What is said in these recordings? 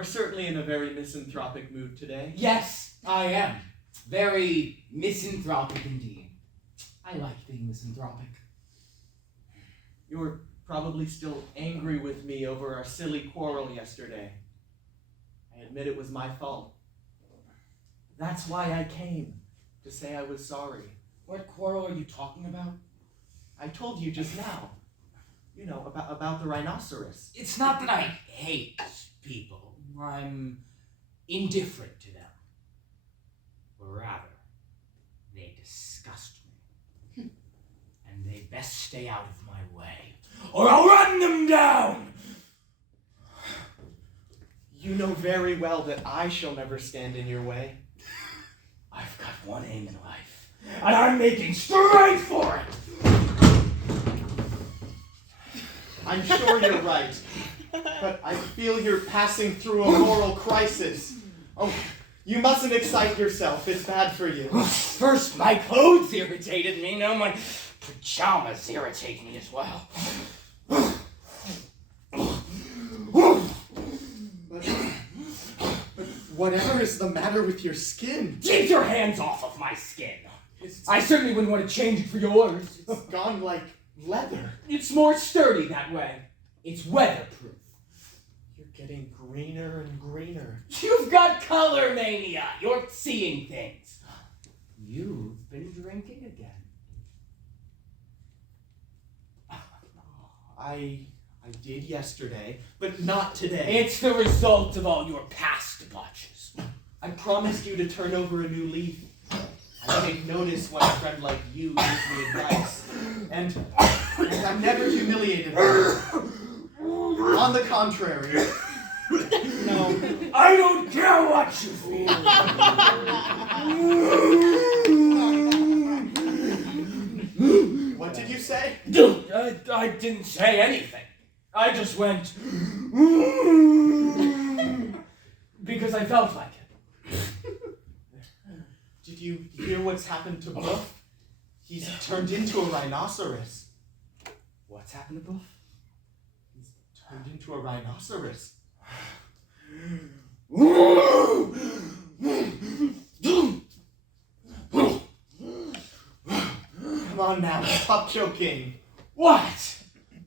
You're certainly in a very misanthropic mood today. Yes, I am. Very misanthropic indeed. I like being misanthropic. You're probably still angry with me over our silly quarrel yesterday. I admit it was my fault. That's why I came, to say I was sorry. What quarrel are you talking about? I told you just now. You know, about the rhinoceros. It's not that I hate people. I'm indifferent to them. Or rather, they disgust me. And they best stay out of my way, or I'll run them down! You know very well that I shall never stand in your way. I've got one aim in life, and I'm making straight for it! I'm sure you're right, but I feel you're passing through a moral crisis. Oh, you mustn't excite yourself. It's bad for you. First, my clothes irritated me. Now my pajamas irritate me as well. But whatever is the matter with your skin? Keep your hands off of my skin. I certainly wouldn't want to change it for yours. It's gone like leather. It's more sturdy that way. It's weatherproof. You're getting greener and greener. You've got color mania. You're seeing things. You've been drinking again. I did yesterday, but not today. It's the result of all your past debauches. I promised you to turn over a new leaf. I take notice when a friend like you gives me advice, and I'm never humiliated by it. On the contrary, no. I don't care what you feel. What did you say? I didn't say anything. I just went because I felt like it. Did you hear what's happened to Buff? He's turned into a rhinoceros. What's happened to Buff? He's turned into a rhinoceros. Come on now, stop joking. What?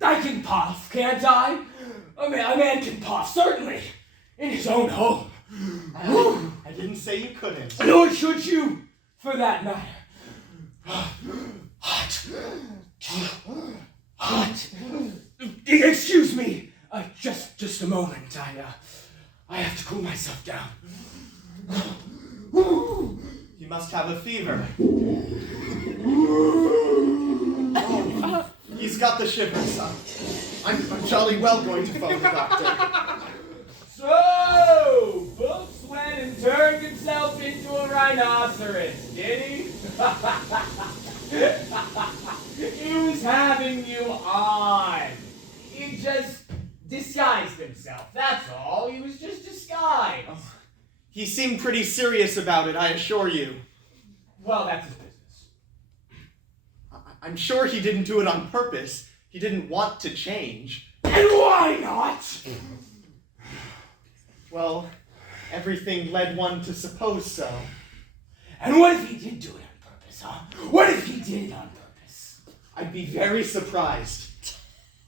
I can puff, can't I? A man can puff, certainly. In his own home. I didn't say you couldn't. Nor should you, for that matter. Hot. Excuse me. Just a moment. I have to cool myself down. You must have a fever. He's got the shivers. I'm jolly well going to phone the doctor. So, Buff went and turned himself into a rhinoceros, did he? He was having you on. He just disguised himself, that's all. He was just disguised. Oh, he seemed pretty serious about it, I assure you. Well, that's his business. I'm sure he didn't do it on purpose. He didn't want to change. And why not? Well, everything led one to suppose so. And what if he did do it on purpose, huh? What if he did it on purpose? I'd be very surprised.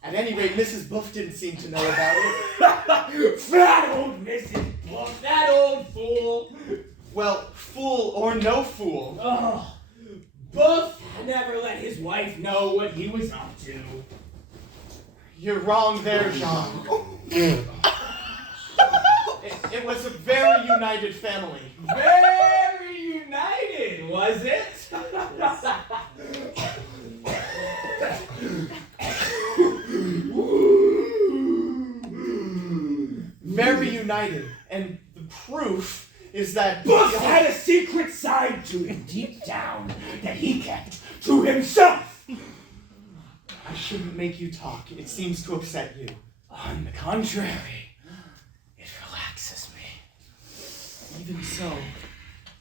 At any rate, Mrs. Buff didn't seem to know about it. That old Mrs. Buff, that old fool. Well, fool or no fool. Oh, Buff never let his wife know what he was up to. You're wrong there, Jean. It was a very united family. Very united, was it? Very united. And the proof is that Buff had a secret side to him deep down that he kept to himself. I shouldn't make you talk. It seems to upset you. On the contrary, it relaxes me. Even so,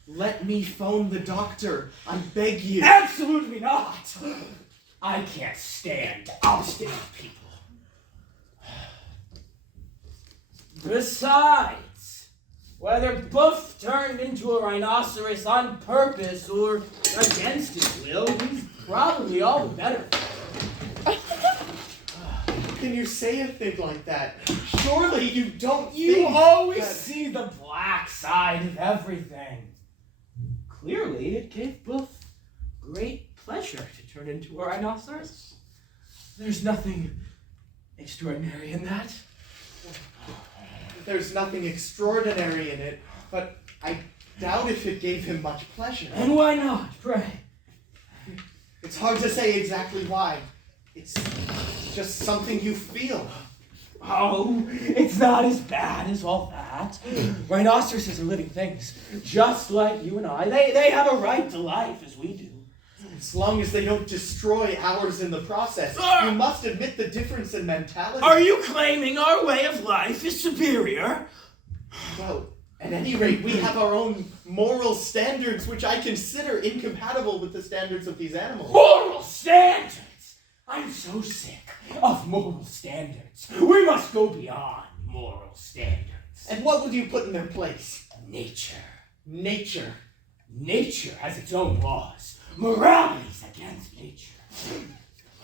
let me phone the doctor. I beg you. Absolutely not. I can't stand obstinate people. Besides, Whether Buff turned into a rhinoceros on purpose or against his will, he's probably all the better for it. How can you say a thing like that? Surely you don't You think always that... see the black side of everything. Clearly, it gave Buff great pleasure to turn into a rhinoceros. There's nothing extraordinary in that. There's nothing extraordinary in it, but I doubt if it gave him much pleasure. And why not, pray? It's hard to say exactly why. It's just something you feel. Oh, it's not as bad as all that. Rhinoceroses are living things, just like you and I. They have a right to life as we do. As long as they don't destroy ours in the process. You must admit the difference in mentality. Are you claiming our way of life is superior? Well, at any rate, we have our own moral standards, which I consider incompatible with the standards of these animals. Moral standards! I'm so sick of moral standards. We must go beyond moral standards. And what would you put in their place? Nature. Nature. Nature has its own laws. Morality's against nature.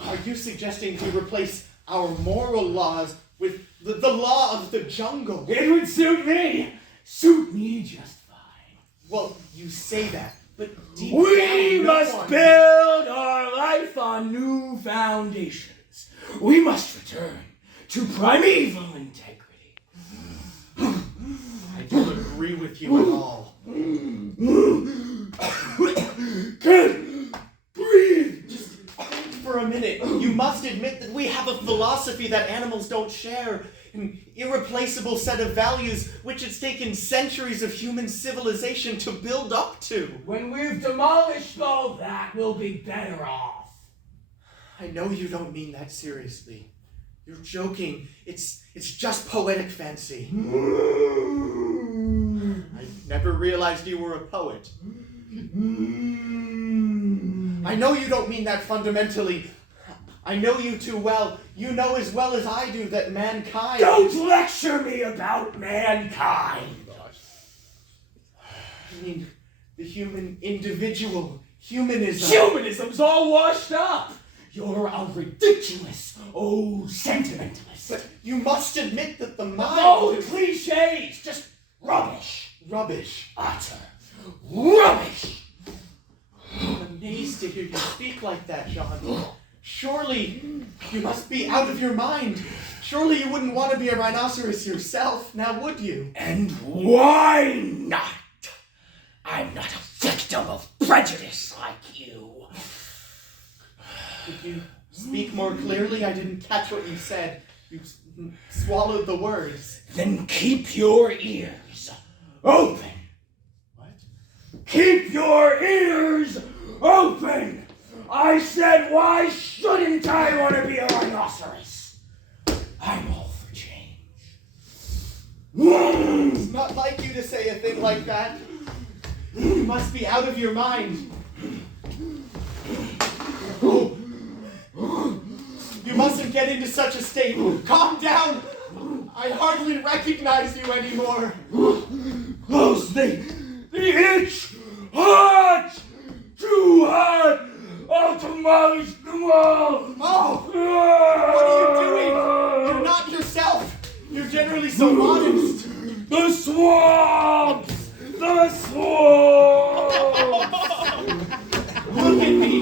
Are you suggesting we replace our moral laws with the law of the jungle? It would suit me. Suit me just fine. Well, you say that, but deep We down, must build our life on new foundations. We must return to primeval integrity. I don't agree with you at all. Can't breathe. Just think for a minute. You must admit that we have a philosophy that animals don't share. An irreplaceable set of values which it's taken centuries of human civilization to build up to. When we've demolished all that, we'll be better off. I know you don't mean that seriously. You're joking. It's just poetic fancy. I never realized you were a poet. I know you don't mean that fundamentally. I know you too well. You know as well as I do that mankind... Don't lecture me about mankind! I mean, the human individual. Humanism. Humanism's all washed up! You're a ridiculous old sentimentalist. But you must admit that the mind... Old cliches! Just rubbish. Rubbish. Utter rubbish! I'm amazed to hear you speak like that, John. Surely you must be out of your mind. Surely you wouldn't want to be a rhinoceros yourself, now would you? And why not? I'm not a victim of prejudice like you. Could you speak more clearly? I didn't catch what you said. You swallowed the words. Then keep your ears open. What? Keep your ears open! I said, why shouldn't I want to be a rhinoceros? I'm all for change. It's not like you to say a thing like that. You must be out of your mind. You mustn't get into such a state. Calm down. I hardly recognize you anymore. Close the itch! Hot! Too hot! I'll demolish them all! Oh! What are you doing? You're not yourself. You're generally so modest. The swamps! The swamps! Look at me.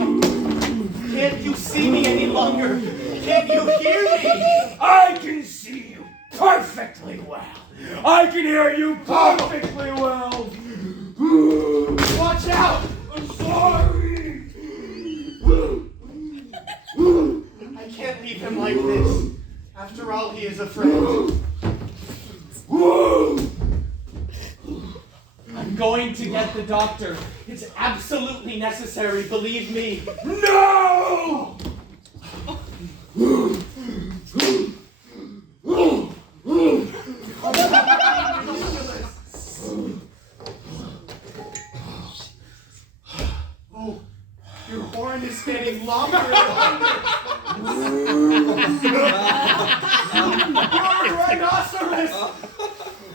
Can't you see me any longer? Can't you hear me? I can see you perfectly well. I can hear you perfectly well. Watch out! I'm sorry. I can't leave him like this. After all, he is a friend. I'm going to get the doctor. It's absolutely necessary, believe me. No! Oh, your horn is getting longer and longer. You're a rhinoceros!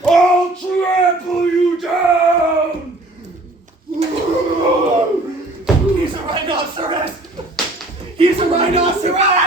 Oh, I'll trample you down! He's a rhinoceros! He's a rhinoceros!